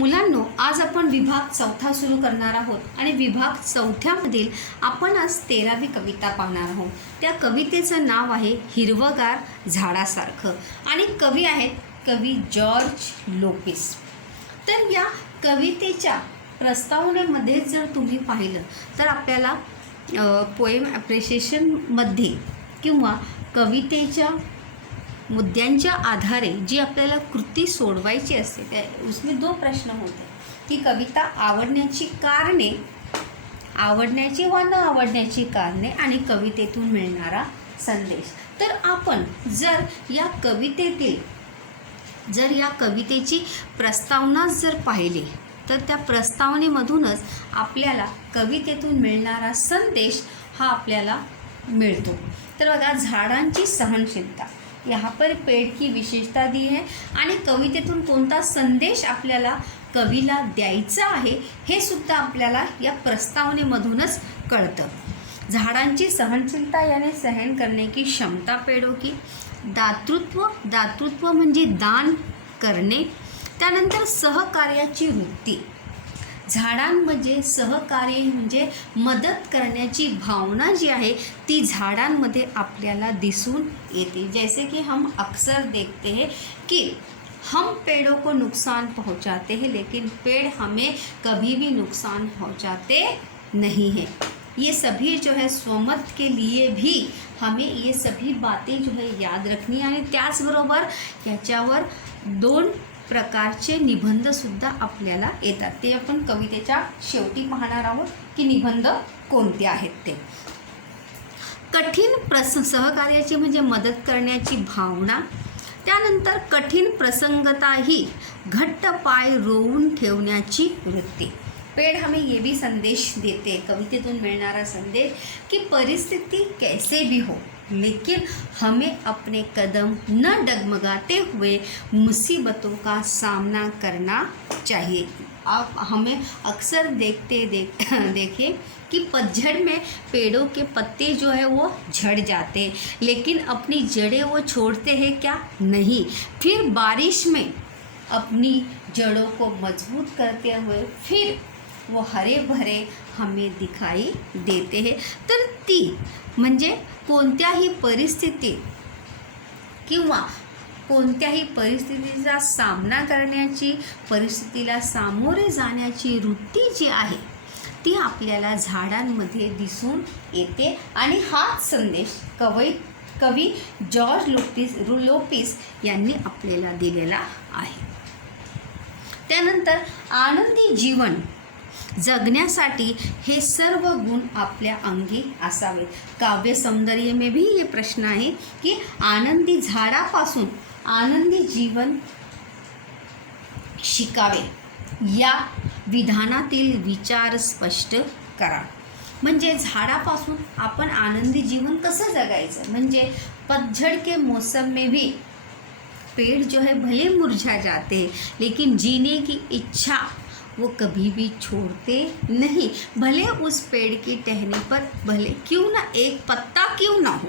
मुलांनो, आज आपण विभाग चौथा सुरू करणार आहोत आणि विभाग चौथ्यामधील आपण आज 13वी कविता पाहणार आहोत. त्या कवितेचं नाव आहे हिरवगार झाडासारखं आणि कवी आहेत कवी जॉर्ज लोपिस. तर या कवितेच्या प्रस्तावनेमध्ये जर तुम्ही पाहिलं तर आपल्याला पोएम ॲप्रिशिएशनमध्ये किंवा कवितेच्या मुद्द्यांच्या आधारे जी आपल्याला कृती सोडवायची असते त्या उसमें 2 प्रश्न होते की कविता आवडण्याची कारणे, आवडण्याची व न आवडण्याची कारणे आणि कवितेतून मिळणारा संदेश. तर आपण जर या कवितेची प्रस्तावना जर पाहिली तर त्या प्रस्तावनेमधूनच आपल्याला कवितेतून मिळणारा संदेश हा आपल्याला मिळतो. तर बघा, झाडांची सहनशीलता, यहाँ पर पेड़ की विशेषता दी है आणि कवितेतून कोणता संदेश आपल्याला कवीला द्यायचा आहे हे सुद्धा आपल्याला या प्रस्तावनेमधूनच कळतं. झाडांची सहनशीलता यानी सहन करने की क्षमता पेड़ों की, दातृत्व म्हणजे दान करणे, त्यानंतर सहकार्याची वृत्ती. झाडांमध्ये सहकार्य म्हणजे मदत करण्याची भावना जी आहे ती झाडांमध्ये आपल्याला दिसून येते. जैसे कि हम अक्सर देखते हैं कि हम पेड़ों को नुकसान पहुंचाते हैं लेकिन पेड़ हमें कभी भी नुकसान पहुंचाते नहीं हैं. ये सभी जो है स्वमत के लिए भी हमें ये सभी बातें जो है याद रखनी आणि त्याचबरोबर याच्यावर 2 प्रकारचे निबंधसुद्धा आपल्याला येतात. ते आपण कवितेच्या शेवटी पाहणार आहोत की निबंध कोणते आहेत ते. कठीण सहकार्याची म्हणजे मदत करण्याची भावना, त्यानंतर कठीण प्रसंगताही घट्ट पाय रोवून ठेवण्याची वृत्ती. पेड़ हमें ये भी संदेश देते, कवितेतून मिळणारा संदेश की परिस्थिति कैसे भी हो लेकिन हमें अपने कदम न डगमगाते हुए मुसीबतों का सामना करना चाहिए. आप हमें अक्सर देखिए कि पतझड़ में पेड़ों के पत्ते जो है वो झड़ जाते हैं लेकिन अपनी जड़ें वो छोड़ते हैं क्या? नहीं. फिर बारिश में अपनी जड़ों को मजबूत करते हुए फिर वो हरे भरे हमें दिखाई देते हैं. तर ती म्हणजे कोणत्याही परिस्थिती किंवा कोणत्याही परिस्थितीचा सामना करण्याची, परिस्थितीला सामोरे जाण्याची वृत्ती जी आहे ती आपल्याला झाडांमध्ये दिसून येते आणि हाच संदेश कवी जॉर्ज लोपिस यांनी आपल्याला दिलेला आहे. त्यानंतर आनंदी जीवन जगण्यासाठी हे सर्व गुण आपल्या अंगी असावेत. काव्य सौंदर्य में भी ये प्रश्न आहे की आनंदी झाडापासून आनंदी जीवन शिकावे या विधानातील विचार स्पष्ट करा. म्हणजे झाडापासून आपण आनंदी जीवन कसं जगायचं, म्हणजे पतझड़ के मौसम में भी पेड़ जो है भले मुरझा जाते हैं लेकिन जीने की इच्छा वो कभी भी छोड़ते नहीं. भले उस पेड़ की टहनी पर भले क्यों ना एक पत्ता क्यों ना हो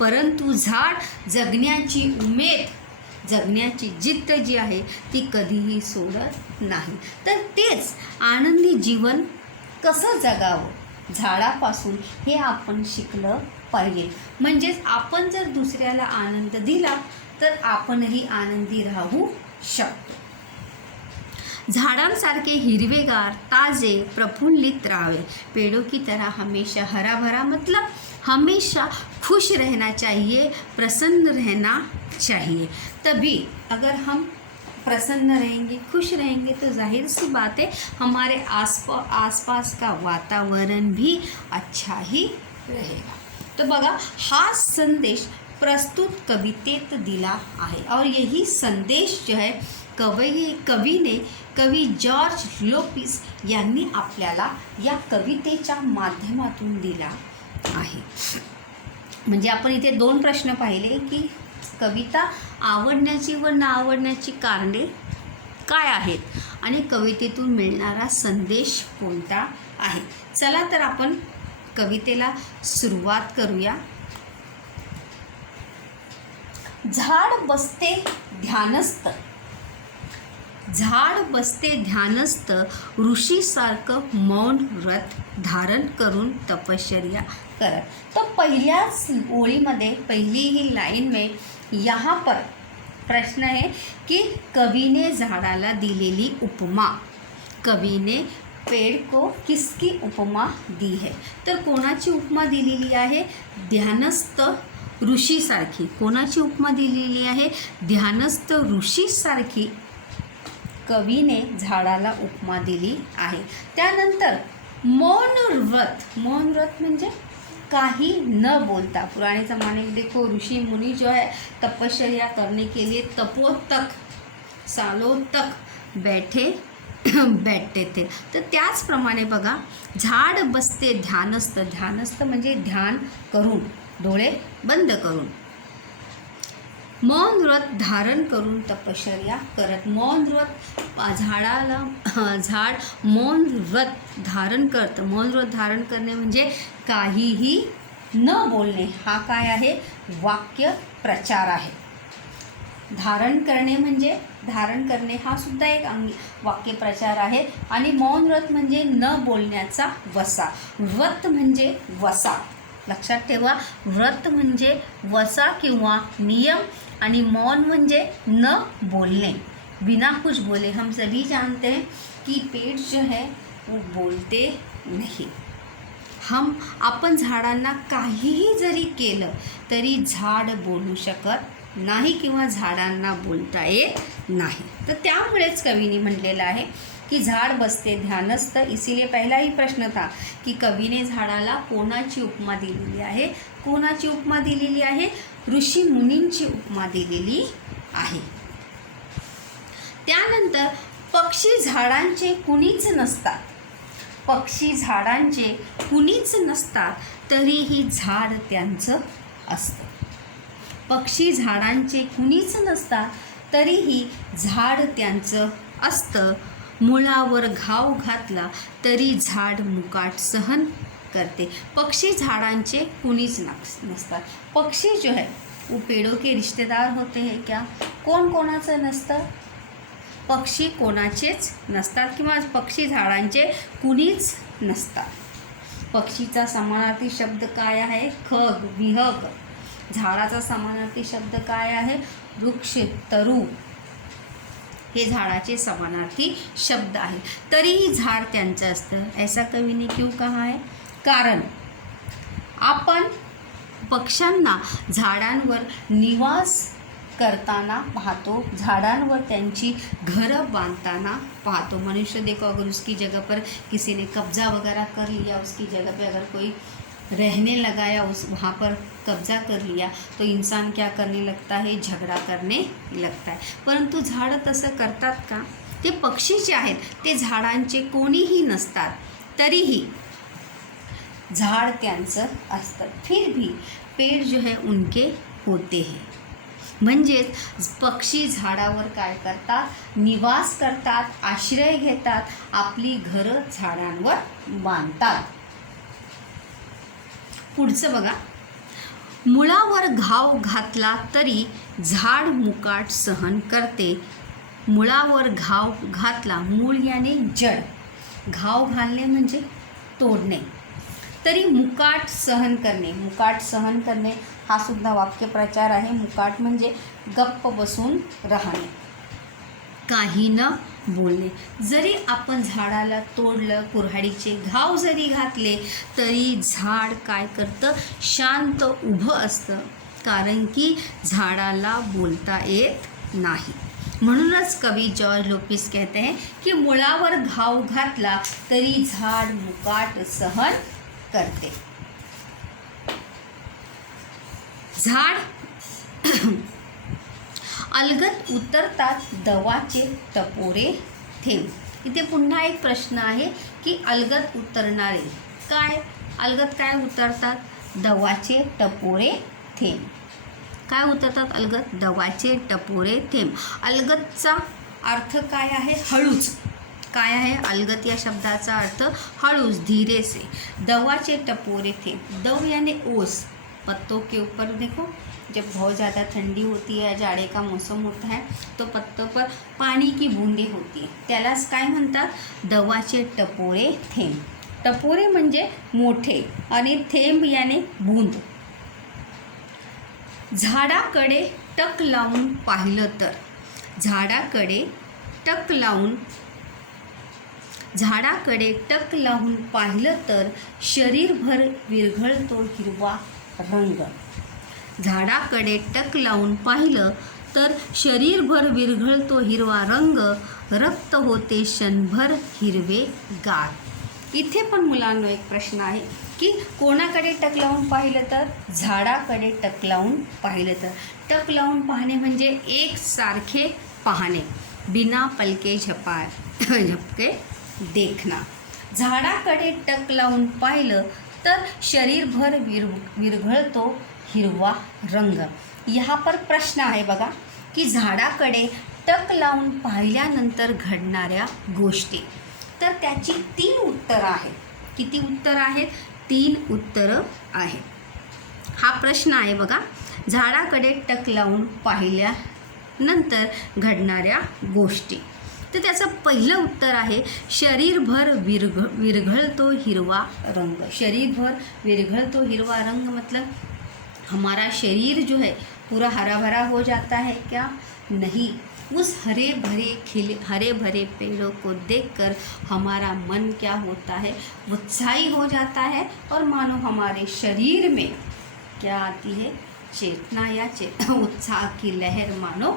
परंतु झाड जगण्याची उमेद, जगण्याची जिद्द जी आहे ती कधीही सोडत नाही. तर तेच आनंदी जीवन कसं जगावं झाडापासून हे आपण शिकलं पाहिजे. म्हणजेच आपण जर दुसऱ्याला आनंद दिला तर आपणही आनंदी राहू शकतो. झाडांसारखे हिरवेगार, ताजे, प्रफुल्लित राहावे. पेड़ों की तरह हमेशा हरा भरा मतलब हमेशा खुश रहना चाहिए, प्रसन्न रहना चाहिए. तभी अगर हम प्रसन्न रहेंगे, खुश रहेंगे तो जाहिर सी बात है हमारे आसपास का वातावरण भी अच्छा ही रहेगा. तो बघा, हा संदेश प्रस्तुत कवितेत दिला आहे और यही संदेश जो है कवी जॉर्ज लोपिस यांनी आपल्याला या कवितेच्या माध्यमातून दिला आहे. म्हणजे आपण इथे 2 प्रश्न पाहिले की कविता आवडण्याची व न आवडण्याची कारणे काय आहेत आणि कवितेतून मिळणारा संदेश कोणता आहे. चला तर आपण कवितेला सुरुवात करूया. झाड बसते ध्यानस्थ, झाड बसते ध्यानस्थ ऋषीसारखं मौन व्रत धारण करून तपश्चर्या करत. तो पहिल्याच ओळीमध्ये पहिली ही लाइन में यहाँ पर प्रश्न है कि कवि ने झाडाला दिलेली उपमा, कवि ने पेड़ को किसकी उपमा दी है. तर कोणाची उपमा दिलेली आहे? ध्यानस्थ ऋषीसारखी. कोणाची उपमा दिलेली आहे? ध्यानस्थ ऋषीसारखी कवीने झाडाला उपमा दिली आहे. त्यानंतर मौन व्रत. मौन व्रत म्हणजे काही न बोलता. पुराने ज़माने में देखो ऋषि मुनि जो है तपश्चर्या करने के लिए तपों तक सालों तक बैठते थे. तर त्याचप्रमाणे बघा, झाड बसते ध्यानस्थ. ध्यानस्थ म्हणजे ध्यान करून, डोळे बंद करून, मौन व्रत धारण करून तपश्चर्या करत. मौन व्रत झाडाला झाड मौन व्रत धारण करतं. मौन व्रत धारण करणे म्हणजे काहीही न बोलणे. हा काय आहे? वाक्य प्रचार आहे. धारण करणे म्हणजे धारण करणे हा सुद्धा एक वाक्यप्रचार आहे. आणि मौन व्रत म्हणजे न बोलण्याचा वसा. व्रत म्हणजे वसा. लक्षात ठेवा, व्रत म्हणजे वसा किंवा नियम आणि मौन म्हणजे न बोलने, बिना कुछ बोले. हम सभी जानते हैं कि पेड़ जो है वो बोलते नहीं. आपण झाडांना काहीही जरी केलं तरी झाड बोलू शकत नाही किंवा झाडांना बोलता येत नाही. तर त्यामुळेच कवीने म्हटलेलं आहे कि झाड बसते ध्यानस्थ. इसीलिए पहला ही प्रश्न था कि कवीने झाडाला कोणाची उपमा दिलेली आहे? कोणाची उपमा दिलेली आहे? ऋषी मुनींची उपमा दिलेली आहे. त्यानंतर पक्षी झाडांचे कुणीच नसतात. पक्षी झाडांचे कुणीच नसतात तरीही झाड त्यांचं असतं. पक्षी झाडांचे कुणीच नसतात तरीही झाड त्यांचं असतं. मुळावर घाव घातला तरी झाड मुकाट सहन करते. पक्षी झाडांचे कुणीच नसतात. पक्षी जो है वो पेड़ों के रिश्तेदार होते हैं क्या? कोण कोणाचं नसतं? पक्षी कोणाचेच नसतात किंवा पक्षी झाडांचे कुणीच नसतात. पक्षीचा समानार्थी शब्द काय आहे? खग, विहग. झाडाचा समानार्थी शब्द काय आहे? वृक्ष, तरु. हे झाडाचे समानार्थी शब्द आहे. तरीही झाड त्यांचं असतं. ऐसा कवीने क्यों कहा है? कारण आपण पक्ष्यांना झाडांवर निवास करताना पाहतो, झाडांवर त्यांची घरं बांधताना पाहतो. मनुष्य देखो, अगर उसकी जगह पर किसी ने कब्जा वगैरह कर लिया, उसकी जगह पे अगर कोई रहने लगा या उस वहाँ पर कब्जा कर लिया तो इंसान क्या करने लगता है? झगड़ा करने लगता है. परंतु झाडं तसं करतात का? ते पक्षी जे आहेत ते झाडांचे कोणीही नसतात तरीही झाड त्यांचं असतं. फिर भी पेड़ जो है उनके होते हैं. म्हणजेच पक्षी झाडावर काय करतात? निवास करतात, आश्रय घेतात, आपली घरं झाडांवर बांधतात. पुढचं बघा, मुळावर घाव घातला तरी झाड मुकाट सहन करते. मुळावर घाव घातला, मूळ याने जड, घाव घालणे म्हणजे तोडणे, तरी मुकाट सहन करणे. मुकाट सहन करणे हा सुद्धा वाक्यप्रचार आहे. मुकाट म्हणजे गप्प बसून राहणे, काही न बोलणे. जरी आपण झाडाला तोडलं, कुऱ्हाडीचे घाव जरी घातले तरी झाड काय करतं? शांत उभं असतं, कारण की झाडाला बोलता येत नाही. म्हणूनच कवी जॉर्ज लोपिस कहते हैं कि मुळावर घाव घातला तरी झाड मुकाट सहन करते. झाड अलगद उतरतात दवाचे टपोरे थेंब. इथे पुन्हा एक प्रश्न आहे की अलगद उतरणारे काय? अलगद काय उतरतात? दवाचे टपोरे थेंब. काय उतरतात अलगद? दवाचे टपोरे थेंब. अलगदचा अर्थ काय आहे? हळूच. काय आहे अलगद या शब्दाचा अर्थ? हळूच, धीरे से. दवाचे टपोरे थेंब. दव याने ओस, पत्तों के ऊपर देखो, जब बहुत ज़्यादा ठंडी होती है, जाड़े का मौसम होता है, तो पत्तों पर पाणी की बूंदे होती आहे, त्यालाच काय म्हणतात, दवाचे टपोरे थेंब. टपोरे म्हणजे मोठे आणि थेंब याने बूंद. झाडाकडे टक लावून पाहिलं तर, झाडाकडे टक लावून पाहिलं तर शरीरभर विरघळतो हिरवा रंग. झाडाकडे टक लावून पाहिलं तर शरीरभर विरघळतो हिरवा रंग, रक्त होते क्षणभर हिरवेगार. इथे पण मुलांनो एक प्रश्न आहे की कोणाकडे टक लावून पाहिलं तर, झाडाकडे टक लावून पाहिलं तर. टक लावून पाहणे म्हणजे एकसारखे पाहणे, बिना पलके झपके देखना. झाडाकडे टक लावून पाहिलं तर शरीरभर विरघळतो हिरवा रंग. यहाँ पर प्रश्न आहे बघा की झाडाकडे टक लावून पाहिल्यानंतर घडणाऱ्या गोष्टी. तर त्याची 3 उत्तरं आहेत. किती उत्तरं आहेत? 3 उत्तरं आहेत. हा प्रश्न आहे बघा, झाडाकडे टक लावून पाहिल्यानंतर घडणाऱ्या गोष्टी. तर त्याचं पहिलं उत्तर आहे शरीरभर विरघळतो हिरवा रंग. शरीरभर विरघळतो हिरवा रंग मतलब हमारा शरीर जो है पूरा हरा भरा हो जाता है क्या? नहीं. उस हरे भरे पेड़ों को देखकर हमारा मन क्या होता है, उत्साही हो जाता है और मानो हमारे शरीर में क्या आती है, चेतना या उत्साह की लहर मानो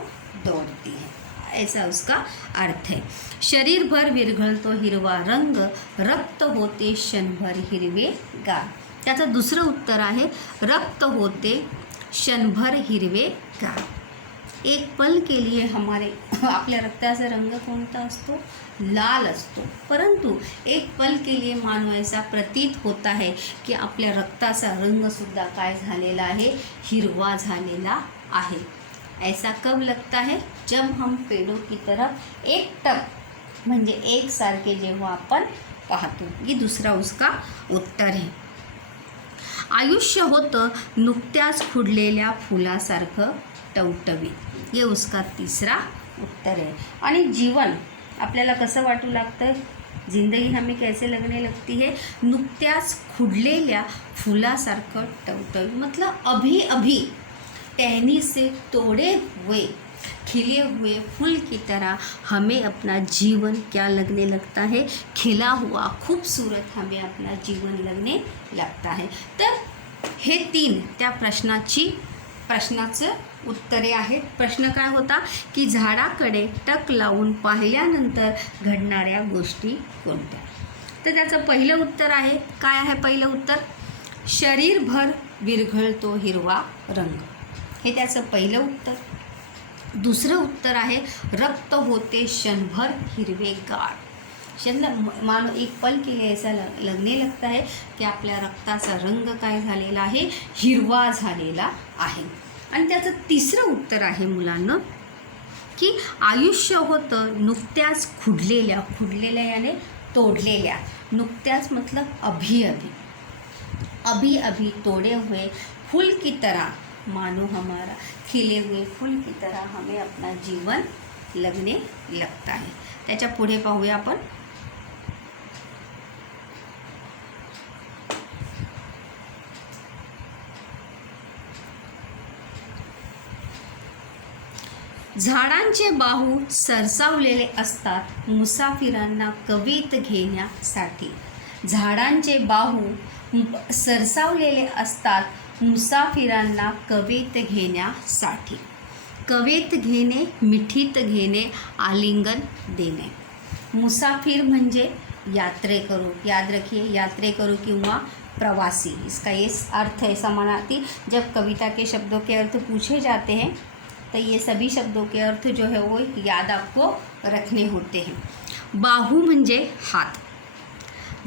दौड़ती है. ऐसा उसका अर्थ है. शरीरभर विरघळतो हिरवा रंग, रक्त होते क्षणभर हिरवेगार. त्याचं दुसरं उत्तर आहे रक्त होते क्षणभर हिरवेगार. एक पल के लिए हमारे आपल्या रक्ताचा रंग कोणता असतो? लाल असतो. परंतु एक पल के लिए मानो ऐसा प्रतीत होता है कि आपल्या रक्ताचा रंगसुद्धा काय झालेला आहे, हिरवा झालेला आहे. ऐसा कब लगता है? जब हम पेड़ों की तरफ एकटक म्हणजे एक सारखे जेव्हा आपण पाहतो. ये दूसरा उसका उत्तर है. आयुष्य होतं नुकत्याच खुडलेल्या फुलासारखं टवटवीत. ये उसका तीसरा उत्तर है. आणि जीवन आपल्याला कसं वाटू लागतं, जिंदगी हमें कैसे लगने लगती है, नुकत्याच खुडलेल्या फुलासारखं टवटवीत. मतलब अभी अभी टहनी से तोड़े हुए खिले हुए फूल की तरह हमें अपना जीवन क्या लगने लगता है, खिला हुआ खूबसूरत हमें अपना जीवन लगने लगता है. तर हे 3 त्या प्रश्नाचं उत्तरे आहेत. प्रश्न काय होता की झाडाकडे टक लावून पाहिल्यानंतर घडणाऱ्या गोष्टी कोणत्या. तर त्याचं पहिलं उत्तर आहे, काय आहे पहिलं उत्तर? शरीरभर विरघळतो हिरवा रंग. हे त्याचं पहिलं उत्तर. दुसरं उत्तर आहे रक्त होते क्षणभर हिरवेगार. मानो एक पल के लिए ऐसा लगने लगता है की आपल्या रक्ताचा रंग काय झालेला आहे, हिरवा झालेला आहे. आणि त्याचं तिसरं उत्तर आहे मुलांना की आयुष्य होतं नुकत्याच खुडलेल्या याने तोडलेल्या. नुकत्याच मतलब अभी तोड़े हुए फूल की तरह मानो हमारा खिले हुए फूल की तरह हमें अपना जीवन लगने लगता है. त्याच्या पुढे पाहूया आपण. झाडांचे बाहू सरसावलेले असतात मुसाफिरांना कवीत घेण्यासाठी. झाडांचे बाहू सरसावलेले असतात मुसाफिरांना कवीत घेण्यासाठी. कवीत घेणे, मिठीत घेणे, आलिंगन देणे. मुसाफिर म्हणजे यात्रेकरू. याद रखिए, यात्रेकरू किंवा प्रवासी, इसका ये अर्थ है समानार्थी. जब कविता के शब्दों के अर्थ पूछे जाते हैं तो ये सभी शब्दों के अर्थ जो है वो याद आपको रखने होते हैं. बाहू म्हणजे हात.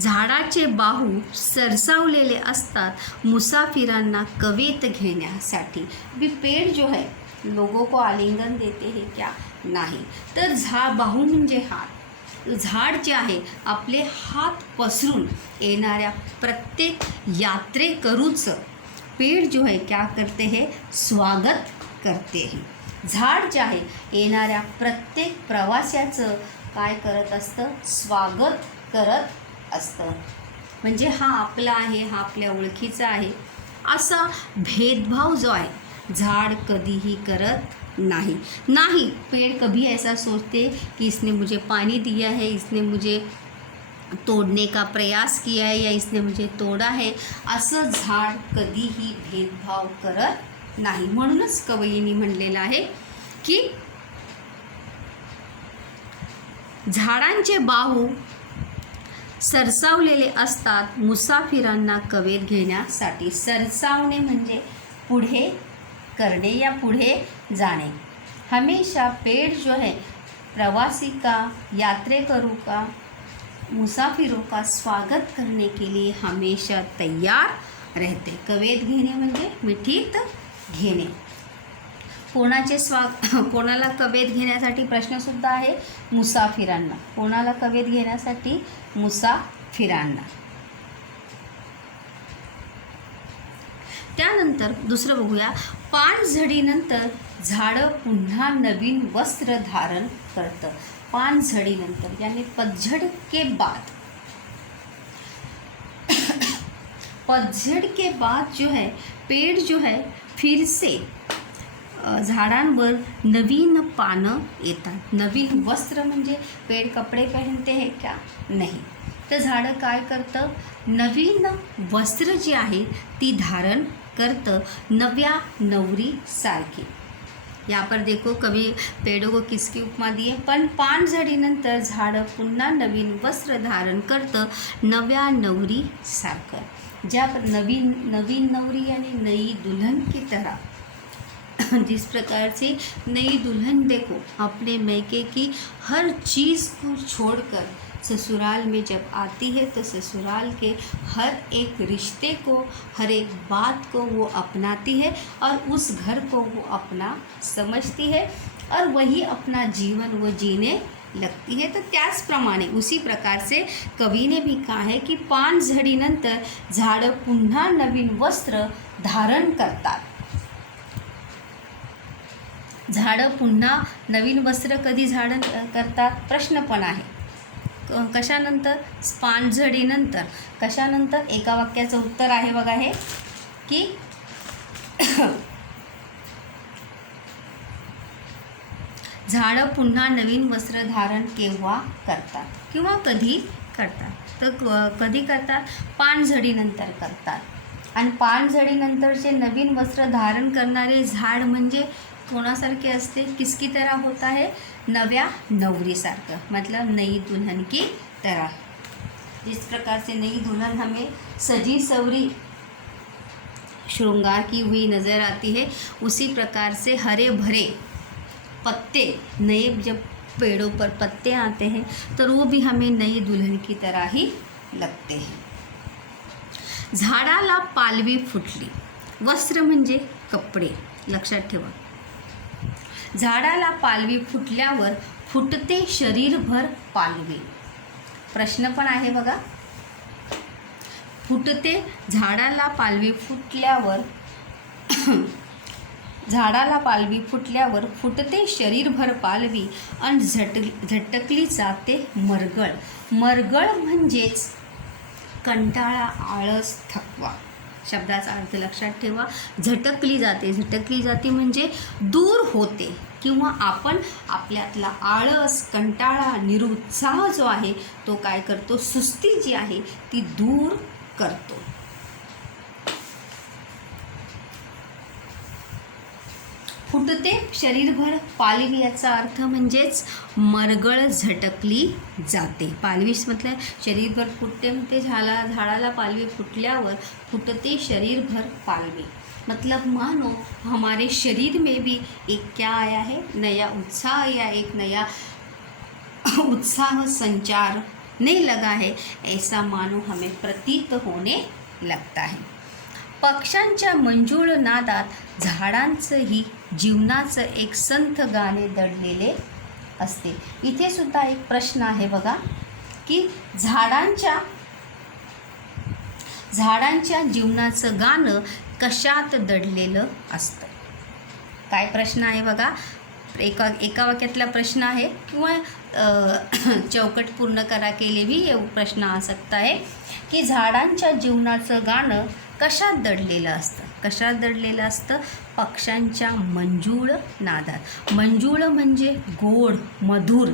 झाडाचे बाहू सरसावलेले असतात मुसाफिरांना कवेत घेण्यासाठी. भी पेड़ जो है लोगों को आलिंगन देते हैं क्या? नाही. तर बाहू म्हणजे हात. झाड जे आहे आपले हात पसरून येणाऱ्या प्रत्येक यात्रेकरूचं पेड़ जो है क्या करते हैं, स्वागत करते हैं. झाड जे आहे येणाऱ्या प्रत्येक प्रवाशाचं काय करत असतं, स्वागत करत असतं. म्हणजे हा आपला आहे, हा आपल्या ओळखीचा आहे असा भेदभाव जो आहे झाड कधीही करत नहीं. पेड़ कभी ऐसा सोचते कि इसने मुझे पानी दिया है, इसने मुझे तोड़ने का प्रयास किया है या इसने मुझे तोड़ा है, असं झाड कधीही भेदभाव करत नाही. म्हणूनच कवयिनी म्हणलेलं आहे की झाडांचे बाहू सरसावलेले असतात मुसाफिरांना कवेत घेण्यासाठी. सरसावणे म्हणजे पुढे करणे या पुढे जाने. हमेशा पेड़ जो है प्रवासी का, यात्रेकरों का, मुसाफिरों का स्वागत करने के लिए हमेशा तैयार रहते. कवेत घेणे म्हणजे मिठीत घेणे. कोणाला कवेत घेण्यासाठी प्रश्नसुद्धा आहे, मुसाफिरांना. कोणाला कवेत घेण्यासाठी, मुसाफिरांना. त्यानंतर दुसरं बघूया, पानझडीनंतर झाडं पुन्हा नवीन वस्त्र धारण करतं. पानझडीनंतर यानी पतझड़ के बाद, पतझड़ के बाद जो है पेड़ जो है फिर से झाडांवर नवीन पानं येतात. नवीन वस्त्र म्हणजे पेड़ कपडे पहनते हैं क्या, नहीं. तर झाडं काय करतं, नवीन वस्त्र जी आहे ती धारण करतं नव्या नवरीसारखी. यहाँ पर देखो कवि पेड़ों को किसकी उपमा दी है, पण पानझडीनंतर झाडं पुन्हा नवीन वस्त्र धारण करतं नव्या नवरीसारखं. ज्या नवीन नवरी यानी नई दुल्हन की तरह, जिस प्रकार से नई दुल्हन देखो अपने मैके की हर चीज़ को छोड़कर ससुराल में जब आती है तो ससुराल के हर एक रिश्ते को, हर एक बात को वो अपनाती है और उस घर को वो अपना समझती है और वही अपना जीवन वो जीने लगती है. तो त्याचप्रमाणे उसी प्रकार से कवि ने भी कहा है की पानझडीनंतर झाडं पुन्हा नवीन वस्त्र धारण करतात. झाडं पुन्हा नवीन वस्त्र कधी धारण करतात, प्रश्न पण आहे. कशानंतर, पानझडीनंतर. कशानंतर, एका वाक्याचं उत्तर आहे बघा हे की झाडं पुन्हा नवीन वस्त्र धारण केव्हा करतात किंवा कधी करतात. तर कधी करतात, पानझडीनंतर करतात. आणि पानझडीनंतरचे नवीन वस्त्र धारण करणारे झाड म्हणजे कोणासारखे असते, किसकी तरह होता है, नव्या नवरीसारखं. मतलब नई दुल्हन की तरह. जिस प्रकार से नई दुल्हन हमें सजी सवरी श्रृंगार की हुई नज़र आती है, उसी प्रकार से हरे भरे पत्ते, नए जब पेड़ों पर पत्ते आते हैं तो वो भी हमें नई दुल्हन की तरह ही लगते हैं. झाडाला पालवी फुटली. वस्त्र म्हणजे कपडे, लक्षात ठेवा. झाडाला पालवी फुटल्यावर फुटते शरीरभर पालवी. प्रश्न पण आहे बघा, फुटते, झाडाला पालवी फुटल्यावर झाडाला पालवी फुटल्यावर फुटते शरीरभर पालवी आणि झटकली जाते मरगळ. मरगळ म्हणजेच कंटाळा, आळस, थकवा. शब्दाचा अर्थ लक्षात ठेवा. झटकली जाते, झटकली जाते म्हणजे दूर होते किंवा आपण आपल्यातला आळस, कंटाळा, निरुत्साह जो आहे तो काय करतो, सुस्ती जी आहे ती दूर करतो. फुटते शरीरभर पालवी याचा अर्थ म्हणजेच मरगळ, झटकली जाते. पालवीस मतलब शरीरभर फुटते म्हणते, झाडाला पालवी फुटल्यावर फुटते शरीरभर पालवी. मतलब मानो हमारे शरीर में भी एक क्या आया है, नया उत्साह या एक नया उत्साह संचारने लगा है, ऐसा मानो हमें प्रतीत होने लगता है. पक्ष्यांच्या मंजूळ नादात झाडांचंही जीवनाचं एक संथ गाणे दडलेले असते. इथे सुद्धा एक प्रश्न आहे बघा की झाडांच्या जीवनाचं गाणं कशात दडलेलं असतं? काय प्रश्न आहे बघा, एका वाक्यातला प्रश्न आहे किंवा चौकट पूर्ण करा के लिए भी ये प्रश्न आ सकता है की झाडांच्या जीवनाचं गाणं कशात दडलेलं असतं? कशात दडलेलं असतं? पक्ष्यांच्या मंजूळ नादात. मंजूळ म्हणजे गोड, मधुर.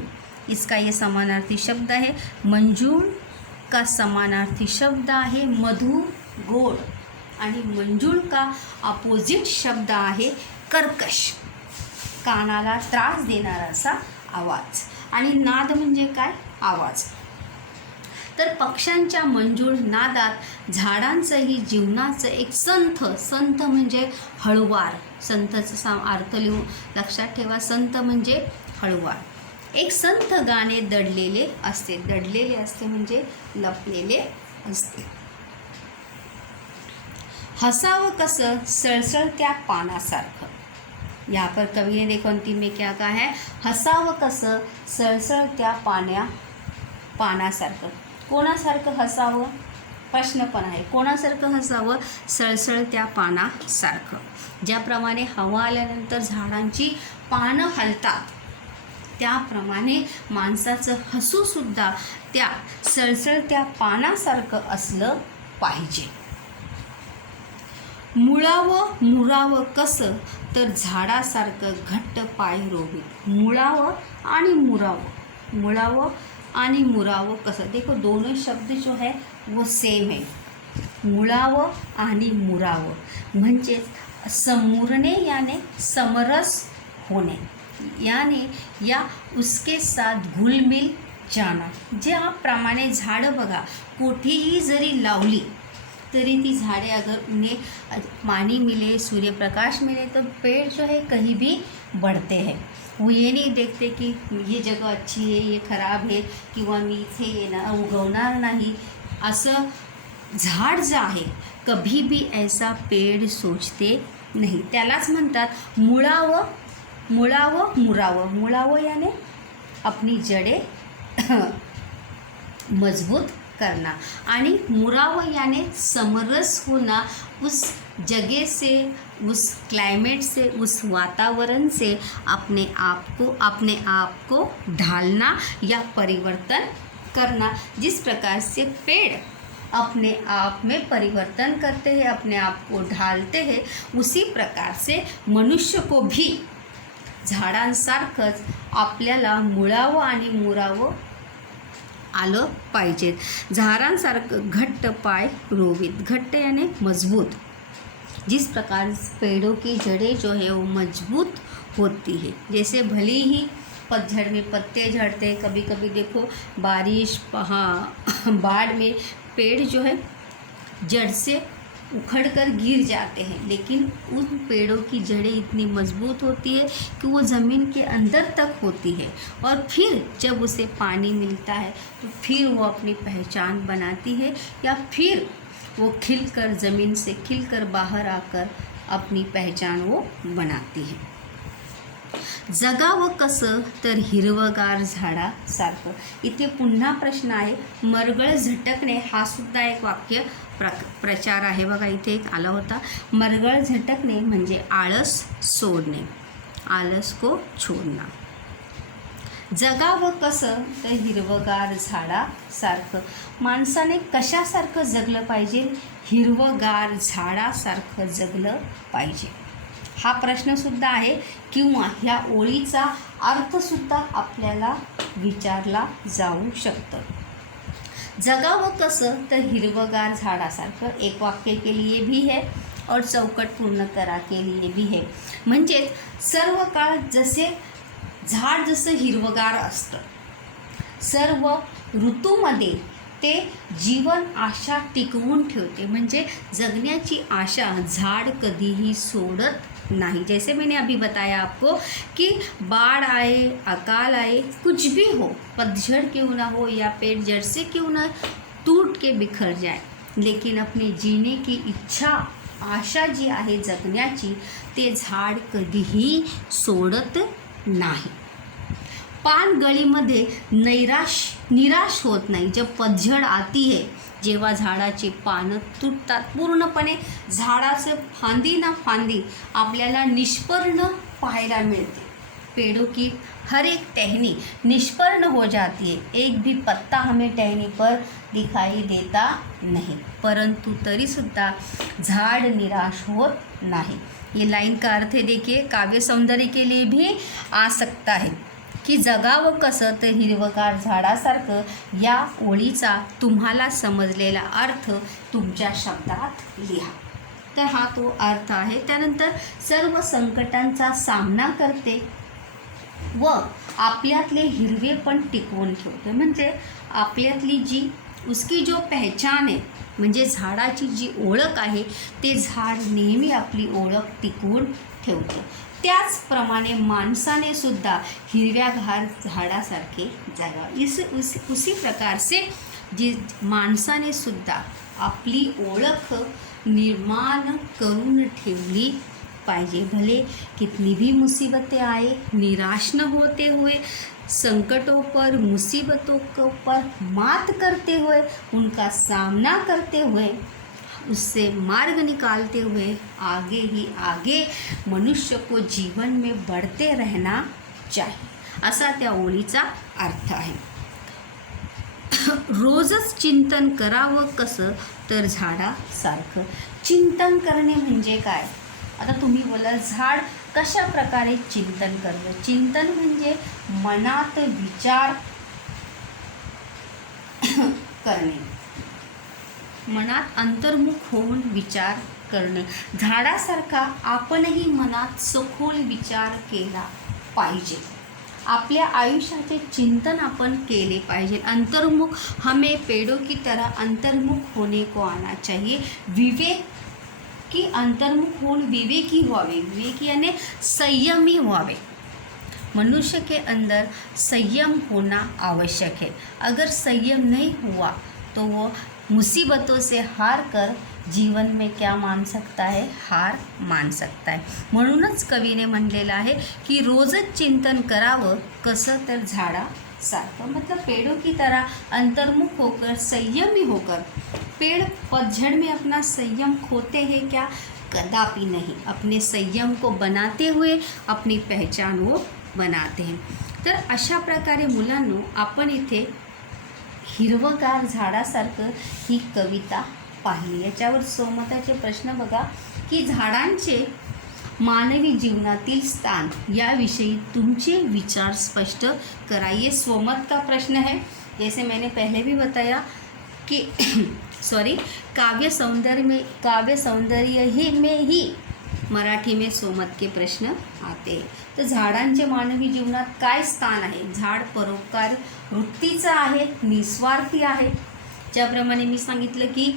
इसका ये समानार्थी शब्द है. मंजूळ का समानार्थी शब्द आहे मधुर, गोड. आणि मंजूळ का अपोजिट शब्द आहे कर्कश, कानाला त्रास देणारा असा आवाज. आणि नाद म्हणजे काय? आवाज. तर पक्ष्यांच्या मंजूळ नादात झाडांचंही जीवनाचं एक संथ म्हणजे हळुवार. संथचा अर्थ लिहून लक्षात ठेवा. संथ म्हणजे हळुवार. एक संथ गाणे दडलेले असते. दडलेले असते म्हणजे लपलेले असते. हसावं कसं सळसळत्या पानासारखं. यहाँ पर कवि ने देखो अंतिम में क्या कहा है? हसावं कसं सळसळत्या पानासारखं. कोणासारखं हसावं? प्रश्न पण आहे. कोणासारखं हसावं? सळसळत्या पानासारखं. ज्याप्रमाणे हवा आल्यानंतर झाडांची पानं हलतात त्याप्रमाणे माणसाचं हसूसुद्धा त्या सळसळत्या पानासारखं असलं पाहिजे. मुळावं मुरावं कसं तर झाडासारखं घट्ट पाय रोवीत. मुळावं आणि मुरावं. मुळावं आणि मुरावं कसं. देखो दोनों शब्द जो है वो सेम है. मुळावं आणि मुरावं म्हणजेच समूरणे याने समरस होणे, याने या उसके साथ घुलमिल जाना. ज्याप्रमाणे झाडं बघा कुठेही जरी लावली तरी ती झाड़े अगर उन्हें पानी मिले, सूर्यप्रकाश मिले तो पेड़ जो है कहीं भी बढ़ते हैं. वो ये नहीं देखते कि ये जगह अच्छी है, ये खराब है किंवा मी इथे उगवणार नाही. असं झाड जे आहे कभी भी ऐसा पेड़ सोचते नहीं. त्यालाच म्हणतात मुळावं मुरावं. मुळावं याने अपनी जड़े मजबूत करना आणि मुरावं याने समरस होना, उस जगह से, उस क्लाइमेट से, उस वातावरण से अपने आप को ढालना या परिवर्तन करना. जिस प्रकार से पेड़ अपने आप में परिवर्तन करते हैं, अपने आप को ढालते हैं, उसी प्रकार से मनुष्य को भी झाडांसारखंच आपल्याला मुळावं आणि मुरावं आलं पाहिजेत. झाडांसारखं घट्ट पाय रोवीत. घट्ट याने मजबूत. जिस प्रकार पेड़ों की जड़ें जो है वो मजबूत होती है. जैसे भली ही पतझड़ में पत्ते झड़ते हैं, कभी कभी देखो बारिश बाढ़ में पेड़ जो है जड़ से उखड़कर गिर जाते हैं, लेकिन उन पेड़ों की जड़ें इतनी मजबूत होती है कि वो ज़मीन के अंदर तक होती है और फिर जब उसे पानी मिलता है तो फिर वो अपनी पहचान बनाती है या फिर वो खिलकर ज़मीन से खिलकर बाहर आकर अपनी पहचान वो बनाती है. जगावं कसं तर हिरवगार झाडासारखं. इथे पुन्हा प्रश्न आहे. मरगळ झटकणे हा सुद्धा एक वाक्य प्रचार आहे बघा. इथे एक आला होता. मरगळ झटकणे म्हणजे आळस सोडणे, आळस को छोडना. जगावं कसं तर हिरवगार झाडासारखं. माणसाने कशासारखं जगलं पाहिजे? हिरवगार झाडासारखं जगलं पाहिजे. हा प्रश्नसुद्धा आहे किंवा ह्या ओळीचा अर्थसुद्धा आपल्याला विचारला जाऊ शकतं. जगावं कसं तर हिरवगार झाडासारखं एक वाक्य के लिए भी है और चौकट पूर्ण करा के लिए भी है. म्हणजेच सर्व काळ जसे झाड जसं हिरवगार असतं, सर्व ऋतूमध्ये ते जीवन आशा टिकवून ठेवते. म्हणजे जगण्याची आशा झाड कधीही सोडत नहीं. जैसे मैंने अभी बताया आपको कि बाढ़ आए, अकाल आए, कुछ भी हो, पतझड़ क्यों ना हो या पेड़ जड़ से क्यों ना टूट के बिखर जाए, लेकिन अपने जीने की इच्छा, आशा जी आहे जगण्याची ते झाड कधीही सोडत नाही. पानगळीमध्ये नैराश्य निराश होत नाही. जब पतझड आती है, जेव्हा झाडाची पानं तुटतात, पूर्णपणे झाडाचं फांदी ना फांदी आपल्याला निष्पर्ण पाहायला मिळते. पेड़ों की हर एक टहनी निष्पर्ण हो जाती है, एक भी पत्ता हमें टहनी पर दिखाई देता नहीं, परंतु तरी सुद्धा झाड़ निराश होत नहीं. ये लाइन का अर्थ है, देखिए काव्य सौंदर्य के लिए भी आ सकता है की जगावं कसं तर हिरवगार झाडासारखं. या ओळीचा तुम्हाला समजलेला अर्थ तुमच्या शब्दात लिहा. तर हा तो अर्थ आहे. त्यानंतर सर्व संकटांचा सामना करते व आपल्यातले हिरवे पण टिकवून ठेवते. म्हणजे आपल्यातली जी उसकी जो पहचान आहे, म्हणजे झाडाची जी ओळख आहे, ते झाड नेहमी आपली ओळख टिकवून ठेवते. त्याचप्रमाणे माणसाने सुद्धा हिरव्यागार झाडासारखे जगावे. उसी प्रकार से जी माणसाने सुद्धा आपली ओळख निर्माण करून ठेवली पाहिजे. भले कितनी भी मुसीबतें आए, निराश न होते हुए, संकटों पर मुसीबतों के ऊपर मात करते हुए, उनका सामना करते हुए, उससे मार्ग निकालते हुए आगे ही आगे मनुष्य को जीवन में बढ़ते रहना चाहिए, असा त्या ओळीचा अर्थ आहे. रोजच चिंतन करावं कसं तर झाडासारखं. चिंतन करणे म्हणजे काय? आता तुम्ही बोला झाड कशा प्रकारे चिंतन करतं. चिंतन म्हणजे मनात विचार करणे, मनात अंतर्मुख होऊन विचार करणे. झाडासारखा आपणही मनात सखोल विचार केला पाहिजे. आपल्या आयुष्याचे चिंतन आपण केले पाहिजे. अंतर्मुख, हमें पेड़ों की तरह अंतर्मुख होने को आना चाहिए. विवेक की अंतर्मुख होऊन विवेकी व्हावे. विवेकी यानी संयमी व्हावे. मनुष्य के अंदर संयम होना आवश्यक है. अगर संयम नहीं हुआ तो वो मुसीबतों से हार कर जीवन में क्या मान सकता है? हार मान सकता है. म्हणूनच कवीने म्हणलेलं आहे की रोजच चिंतन करावं कसं तर झाडासारखं. मतलब पेड़ों की तरह अंतर्मुख होकर, संयमी होकर. पेड़ पतझड़ में अपना संयम खोते हैं क्या? कदापि नहीं. अपने संयम को बनाते हुए अपनी पहचान वो बनाते हैं. तर अशा प्रकारे मुलांनो, आपण इथे हिरवगार झाडासारखं ही कविता पाहिली. याच्यावर सोमताचे प्रश्न बघा की झाडांचे मानवी जीवनातील स्थान याविषयी तुमचे विचार स्पष्ट कराइए. स्वमत का प्रश्न है. जैसे मैंने पहले भी बताया कि काव्य सौंदर्य ही में ही मराठी में स्वमत के प्रश्न आते हैं. तर झाडांचे मानवी जीवनात काय स्थान आहे? झाड परोपकार वृत्तीचं आहे, निस्वार्थी आहे. ज्याप्रमाणे मी सांगितलं की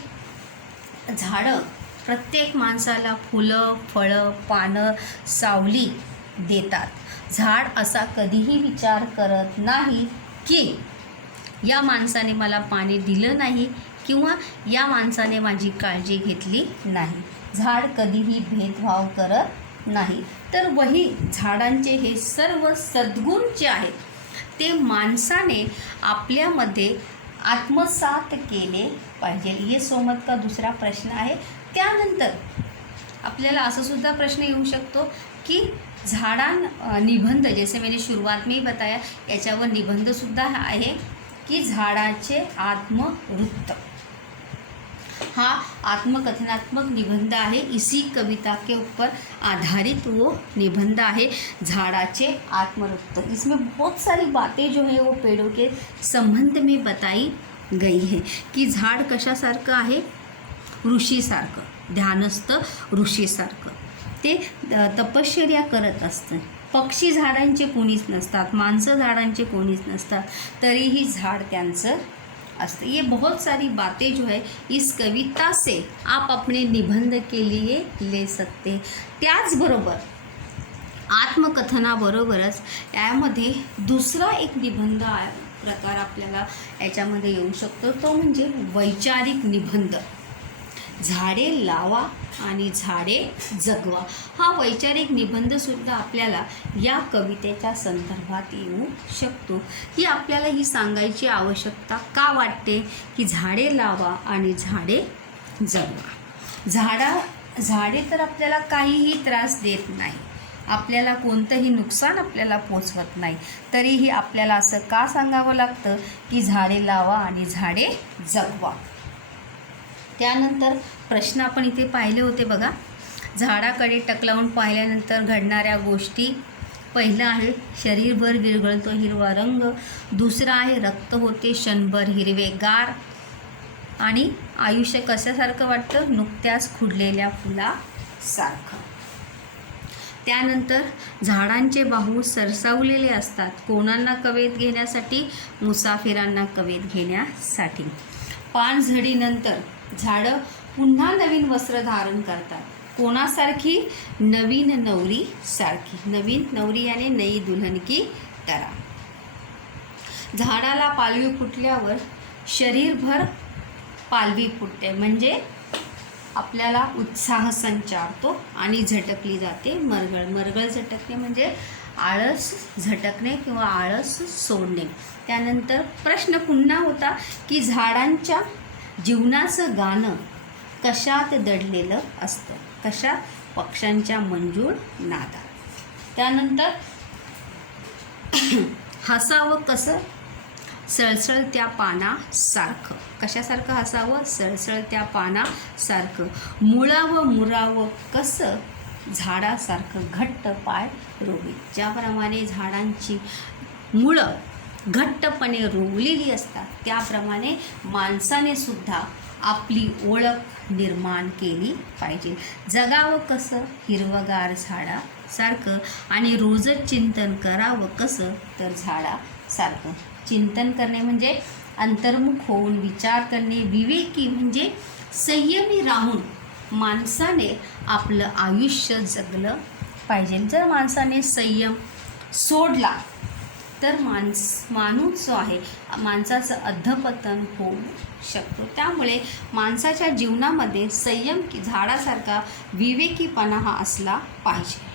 झाडं प्रत्येक माणसाला फुलं, फळं, पानं, सावली देतात. झाड असा कधीही विचार करत नाही की या माणसाने मला पाणी दिलं नाही किंवा या माणसाने माझी काळजी घेतली नाही. झाड कधीही भेदभाव करत नाही. तर वही झाडांचे हे सर्व सद्गुण जे आहेत ते माणसाने आपल्यामध्ये आत्मसात केले पाहिजे. ये सोमत का दुसरा प्रश्न आहे. त्यानंतर आपल्याला असं सुद्धा प्रश्न येऊ शकतो की निबंध, जैसे मैंने शुरुआत में ही बताया, याच्यावर निबंधसुद्धा आहे की झाडाचे आत्मवृत्त. हा आत्मकथनात्मक निबंध आहे. इसी कविता के ऊपर आधारित वो निबंध आहे, झाडाचे आत्मवृत्त. इसमें बहुत सारी बातें जो है वो पेड़ों के संबंध में बताई गई है की झाड कशासारखं आहे? ऋषीसारखं, ध्यानस्थ ऋषीसारखं. ते तपश्चर्या करत असतं. पक्षी झाडांचे कोणीच नसतात, माणसं झाडांचे कोणीच नसतात, तरीही झाड त्यांचं असतं. ये बहुत सारी बातें जो है इस कविता से आप अपने निबंध के लिए ले सकते. त्याचबरोबर आत्मकथनाबरोबरच यामध्ये दुसरा एक निबंध प्रकार आपल्याला याच्यामध्ये येऊ शकतो, तो म्हणजे वैचारिक निबंध. झाडे लावा आणि झाडे जगवा. हा वैचारिक निबंधसुद्धा आपल्याला या कवितेच्या संदर्भात येऊ शकतो. ही आपल्याला ही सांगायची आवश्यकता का वाटते की झाडे लावा आणि झाडे जगवा. झाडे तर आपल्याला काहीही त्रास देत नाही, आपल्याला कोणतंही नुकसान आपल्याला पोचवत नाही, तरीही आपल्याला असं का सांगावं लागतं की झाडे लावा आणि झाडे जगवा. त्यानंतर प्रश्न आपण इथे पाहिले होते बघा. झाडाकडे टक लावून पाहिल्यानंतर घडणाऱ्या गोष्टी. पहिलं आहे शरीरभर विरघळतो हिरवा रंग. दुसरं आहे रक्त होते क्षणभर हिरवेगार. आणि आयुष्य कशासारखं वाटतं? नुकत्याच खुडलेल्या फुलासारखं. त्यानंतर झाडांचे बाहू सरसावलेले असतात. कोणांना कवेत घेण्यासाठी? मुसाफिरांना कवेत घेण्यासाठी. पानझडीनंतर झाडं पुन्हा नवीन वस्त्र धारण करतात. कोणासारखी? नवीन नवरी सारखी. नवीन नवरी याने नई दुल्हन की तरह. झाडाला पालवी फुटल्यावर शरीरभर पालवी फुटते, म्हणजे आपल्याला उत्साह संचारतो आणि झटकली जाते मरगळ. मरगळ झटकणे म्हणजे आळस झटकणे किंवा आळस सोडणे. त्यानंतर प्रश्न पुन्हा होता की झाडांच्या जीवनाचं गाणं कशात दडलेलं असतं? कशात? पक्ष्यांच्या मंजूळ नादात. त्यानंतर हसावं कसं? सळसळत्या पानासारखं. कशासारखं हसावं? सळसळत्या पानासारखं. मुळावं मुरावं कसं? झाडासारखं घट्ट पाय रोवी. ज्याप्रमाणे झाडांची मुळं घट्टपणे रोवलेली असतात, त्याप्रमाणे माणसाने सुद्धा आपली ओळख निर्माण केली पाहिजे. जगावं कसं? हिरवगार झाडासारखं. आणि रोजच चिंतन करावं कसं? तर झाडासारखं. चिंतन करणे म्हणजे अंतर्मुख होऊन विचार करणे. विवेकी म्हणजे संयमी राहून माणसाने आपलं आयुष्य जगलं पाहिजे. जर माणसाने संयम सोडला तर माणूस जो आहे, माणसाचं अधःपतन होऊ शकतो. त्यामुळे माणसाच्या जीवनामध्ये संयम की झाडासारखा विवेकीपणा हा असला पाहिजे.